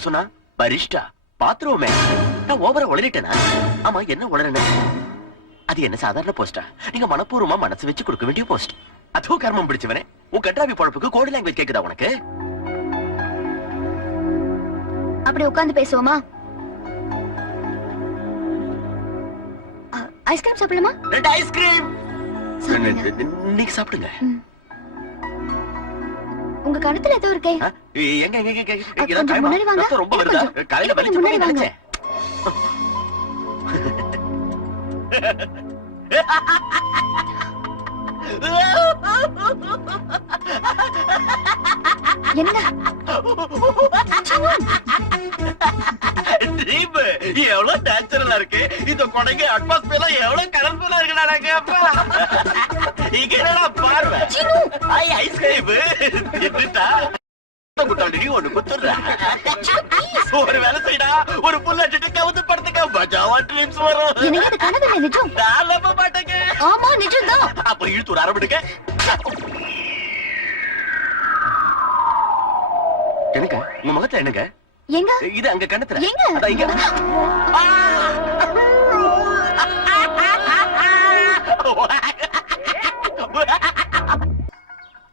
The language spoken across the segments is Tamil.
சொன்னா பரிஷ்டா பாத்துருவோமே. நான் ஓவரா உளறிட்டேனா? ஆமா, என்ன உளறன? அது என்ன சாதாரண போஸ்டா? நீங்க மனப்பூர்வமா மனசு வச்சு கொடுக்க வேண்டிய போஸ்ட். அதோ கர்மம் பிடிச்சவனே, உன் கட்டாவி பொழப்புக்கு கோடி லாங்குவேஜ் கேக்குதா உனக்கு? அப்படி உட்கார்ந்து பேசுவோமா? ஐஸ்கிரீம் சாப்பிடலாமா? 2 ஐஸ்கிரீம். நீங்க சாப்பிடுங்க. உங்க கணத்துல ஏதோ இருக்கே. எங்க எங்க எங்க கொஞ்சம் முன்னாடி வாங்க. ரொம்ப வருதா? காலையில வலிச்சு முன்னாடி வாங்க. என்ன? எவ்வளவு நேச்சுரலா இருக்கு இந்த கொடைக்கு. அட்மாஸ்பியர்ல எவ்வளவு கலர்ஃபுல்லா இருக்குடா. இங்க என்னடா பார்வை? ஐஸ்கிரீம் என்னடா ஒண்ணு குத்துறா. ஒரு வேலை செய்யடா, ஒரு புல்ல கவுத்து படுத்துக்க. மஜாவா ட்ரீம்ஸ் வரும். எனக்கு அது கனவு இல்ல, நிஜம். நான் நம்ப மாட்டேங்க. ஆமா, நிஜம்தான். அப்ப இழுத்து ஒரு அரபிடுங்க. என்னங்க உங்க முகத்துல என்னங்க? எங்க? இது அங்க கண்ணத்துல. எங்க? அதான் இங்க.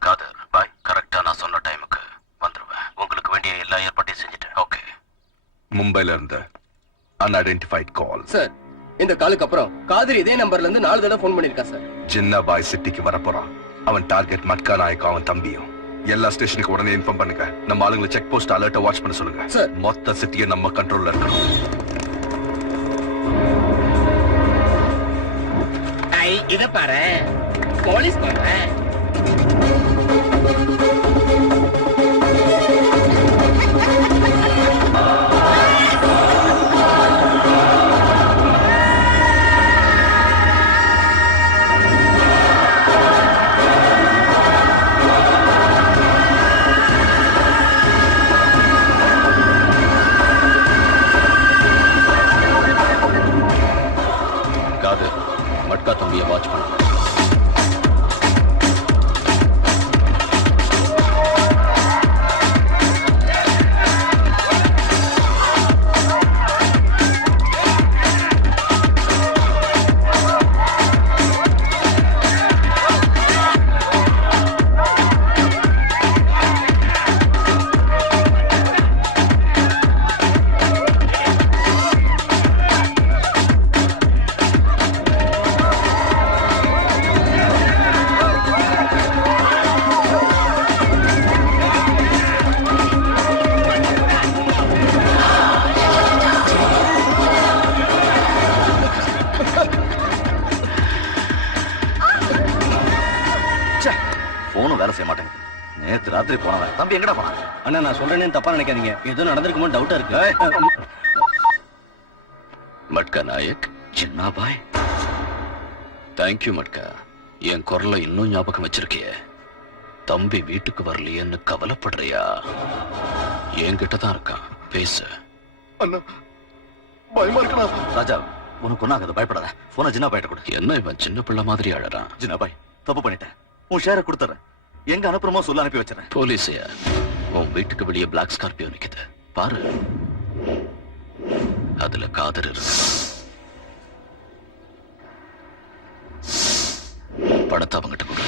காதர் பாய், கரெக்டா நான் சொன்ன டைமுக்கு வந்துருவேன். உங்களுக்கு வேண்டிய எல்லா ஏற்பாட்டையும் செஞ்சுட்டேன். ஓகே. மும்பைல இருந்த அன்ஐடென்டிஃபைட் கால். சார், இந்த காலுக்கு அப்புறம் காதர் இதே நம்பர்ல இருந்து 4 தடவை போன் பண்ணிருக்கான் சார். ஜின்னா பாய் சிட்டிக்கு வரப்போறான். அவன் டார்கெட் மட்கா நாயக், அவன் தம்பியும். எல்லா ஸ்டேஷனுக்கு உடனே இன்ஃபார்ம் பண்ணுங்க. நம்ம ஆளுங்களை செக் போஸ்ட் அலர்ட்டா வாட்ச் பண்ண சொல்லுங்க சார். மொத்த சிட்டியை நம்ம கண்ட்ரோல்ல இருக்கணும். இத பாரு, போலீஸ் பாரு. காதர் மட்கா தம்பியை வாட்ச் பண்ண. போனும் வேலை செய்ய மாட்டேன். நேத்து ராத்திரி போனவன் தம்பி எங்கடா போனா? அண்ணா, நான் சொல்றேன்னு தப்பா நினைக்காதீங்க. ஏதோ நடந்திருக்குமோ டவுட்டா இருக்கு. மட்கா நாயக், ஜின்னா பாய். தேங்க்யூ மட்கா. என் குரலை இன்னும் ஞாபகம் வச்சிருக்கிய. தம்பி வீட்டுக்கு வரலையேன்னு கவலைப்படுறியா? என்கிட்ட தான் இருக்கான், பேசு. அண்ணா, பயமா இருக்கா? ராஜா, உனக்கு ஒண்ணாகாது, பயப்படாத. போன ஜின்னா பாய்ட்ட கொடு. என்ன இவன் சின்ன பிள்ளை மாதிரி அழறான்? ஜின்னா பாய், தப்பு பண்ணிட்டேன். உன் ஷேரை கொடுத்துறேன். எங்க அனுப்புறமோ சொல்ல அனுப்பி வச்சிடறேன். போலீஸையா? உன் வீட்டுக்கு வெளியே பிளாக் ஸ்கார்பியோ நிக்குது பாரு. அதுல காதர் இருக்கு. பணத்தை அவங்கிட்ட கொடு.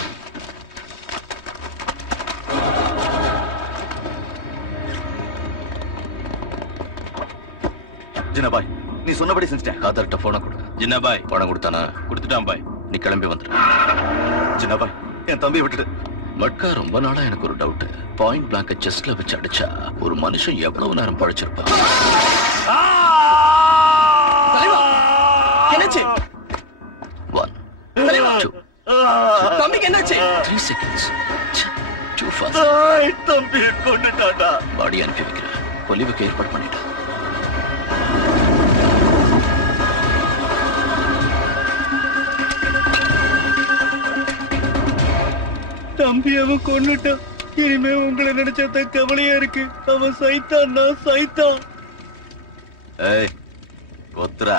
ஜின்னாபாய், நீ சொன்னபடி செஞ்சுட்டேன். காதர்கிட்ட போன கொடு. ஜின்னாபாய், பணம் கொடுத்தானா? கொடுத்துட்டான் பாய். நீ கிளம்பி வந்துரு. ஜின்னாபாய், என் தம்பியை விட்டுட்டு. மட்கா, ரொம்ப நாளா எனக்கு ஒரு டவுட். பாயிண்ட் பிளாங்க செஸ்ட்ல வச்சு அடிச்சா ஒரு மனுஷன் எவ்வளவு நேரம் பழிச்சிருப்பான்? என்னாச்சு? 1 2 தம்பிக்கு என்னாச்சு? 3 seconds. Too fast. தம்பி கொண்டுட்டாடா. பாடி அனுப்பி வைக்கிறேன். பொலிவுக்கு ஏற்பாடு பண்ணிட்டேன். தம்பி அவன் கொன்னுட்டான். இனிமே உங்களை நினைச்சா கவலையா இருக்கு. அவன் சைத்தான், நான் சைத்தான். ஏய், கொத்துறா.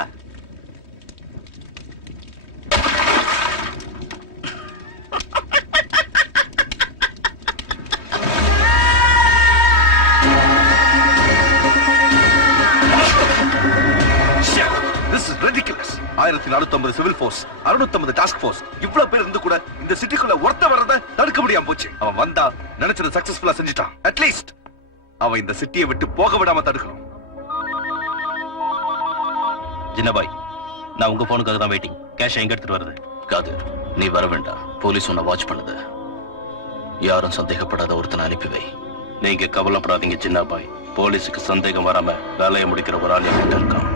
2450 சிவில் போர்ஸ், 650 டாஸ்க் போர்ஸ், இவ்வளவு பேர் இருந்து கூட இந்த சிட்டிக்குள்ள ஒருத்த வர்றத தடுக்க முடியாம போச்சு. அவன் வந்தா நினைச்சத சக்சஸ்ஃபுல்லா செஞ்சுட்டான். அட்லீஸ்ட் அவன் இந்த சிட்டியை விட்டு போக விடாம தடுக்கணும். ஜின்னாபாய், நான் உங்க போனுக்காக தான் வெயிட்டிங். கேஷ் எங்க எடுத்துட்டு வருது? காதர், நீ வர வேண்டாம். போலீஸ் உன்னை வாட்ச் பண்ணுது. யாரும் சந்தேகப்படாத ஒருத்தனை அனுப்பி வை. நீங்க கவலைப்படாதீங்க ஜின்னாபாய். போலீஸுக்கு சந்தேகம் வராம வேலையை முடிக்கிற ஒரு ஆள் என்கிட்ட இருக்கான்.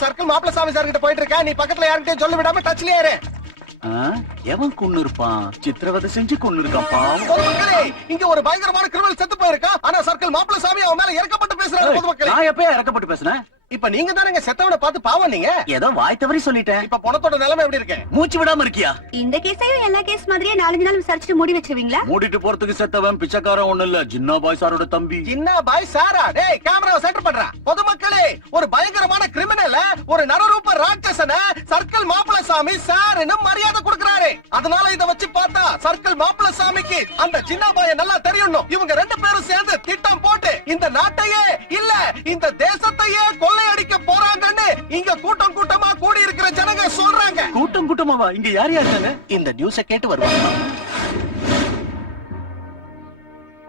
சர்க்கிள் மாப்பிள்ள சாமி சார் கிட்ட போயிட்டு இருக்கேன். நீ பக்கத்துல யார்கிட்டயும் சொல்ல விடாம டச்லயே இரு. எவன் கொண்டு இருப்பான்? சித்திரவதை செஞ்சு கொண்டு இருக்கான்ப்பா. பொதுமக்களே, இங்க ஒரு பயங்கரமான கிரிமினல் செத்து போயிருக்கான். ஆனா சர்க்கிள் மாப்பிள்ள சாமி அவன் மேல இறக்கப்பட்டு பேசுறாரு. பொதுமக்களே, நான் எப்பயா இறக்கப்பட்டு பேசுனேன்? இப்ப நீங்க தானங்க செத்தவனை பார்த்து பாவம் நீங்க. ஏதோ வாய் தவறி சொல்லிட்டேன். இப்ப பணத்தோட நிலைமை எப்படி இருக்கு? மூச்சு விடாம இருக்கியா? இந்த கேஸையும் எல்லா கேஸ் மாதிரியே 4 நாள் விசாரிச்சுட்டு மூடி வச்சிருவீங்களா? மூடிட்டு போறதுக்கு செத்தவன் பிச்சைக்காரன் ஒண்ணு இல்ல, ஜின்னா பாய் சாரோட தம்பி. சின்ன பாய் சாரா? டேய் கேமராவை சென்டர் பண்றா. பொதுமக்களே, ஒரு பயங்கரமான கிரிமினல், ஒரு நரரூப ராட்சசன சர்க்கிள் மாப்பிளசாமி சார்னு மரியாதை கொடுக்கறாரு. அதனால இத வச்சு பார்த்தா சர்க்கிள் மாப்பிளசாமிக்கு அந்த சின்ன பாய நல்லா தெரியணும். இவங்க 2 பேரும் சேர்ந்து திட்டம் போட்டு இந்த நாட்டையே இல்ல இந்த தேசத்தையே கொள்ளையடிக்க போறாங்கன்னு இங்க கூட்டம் கூட்டமா கூடி இருக்கிற ஜனங்க சொல்றாங்க. கூட்டம் கூட்டமாவா? இங்க யார் யார் இருக்காங்க? இந்த நியூஸ கேட்டு வருவாங்க.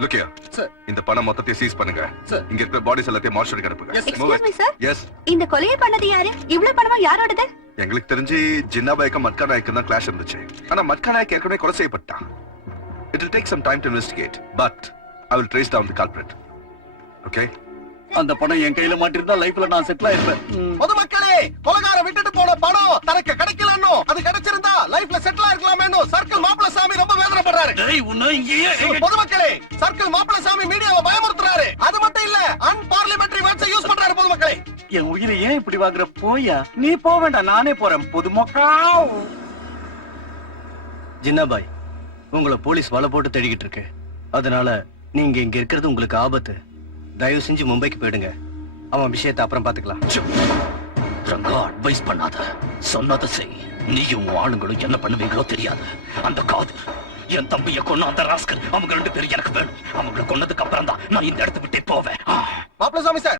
லுக்கியா சார். இந்த பணம் மொத்தத்தையும் சீஸ் பண்ணுங்க. சார். இங்க இருக்கிற பாடிஸ் எல்லாத்தையும் மார்ஷலுக்கு அனுப்புங்க. எக்ஸ்கியூஸ் மீ சார், எஸ், இந்த கொலையை பண்ணது யாரு? இவ்வளவு பணமா யாரோடது? எங்களுக்கு தெரிஞ்சு ஜின்னாபாய்க்கும் மட்கா நாய்க்கும் தான் கிளாஷ் இருந்துச்சு. ஆனா மட்கா நாய்க்கு ஏற்கனவே கொலை செய்யப்பட்டான். It will take some time to investigate, but I will trace down the culprit. Okay? அந்த பணம் என் கையில மாட்டிருந்தா லைஃப்ல நான் செட்டில் ஆயிருப்பேன். பொதுமக்களே, கொலைகார விட்டுட்டு போன பணம் தனக்கு கிடைக்கலன்னு, அது கிடைச்சிருந்தா லைஃப்ல செட்டில் ஆயிருக்கலாமேன்னு சர்க்கிள் மாப்பிளசாமி ரொம்ப வேதனைப்படுறாரு. டேய் உன்னை இங்கேயே பொதுமக்களே, சர்க்கிள் மாப்பிளசாமி மீடியாவை பயமுறுத்துறாரு. அது மட்டும் இல்ல, அன்பார்லிமெண்டரி வேர்ட்ஸ் யூஸ் பண்றாரு. பொதுமக்களே, என் உயிரை ஏன் இப்படி வாங்குற? போயா, நீ போக வேண்டாம், நானே போறேன். பொதுமக்கள். ஜின்னாபாய், உங்களை போலீஸ் வலை போட்டு தேடிக்கிட்டு இருக்கு. அதனால நீங்க இங்க இருக்கிறது உங்களுக்கு ஆபத்து. தயவு செஞ்சு மும்பைக்கு போயிடுங்க. அவன் விஷயத்தை அப்புறம் பாத்துக்கலாம். ரங்கா அட்வைஸ் பண்ணாத, சொன்னதை செய். நீயும் உன் ஆளுங்களும் என்ன பண்ணுவீங்களோ தெரியாது. அந்த காது என் தம்பியை கொன்ன அந்த ராஸ்கல், அவங்க 2 பேரும் எனக்கு வேணும். அவங்களை கொன்னதுக்கு அப்புறம் தான் நான் இந்த இடத்தை விட்டே போவேன். மாப்பிளசாமி சார்,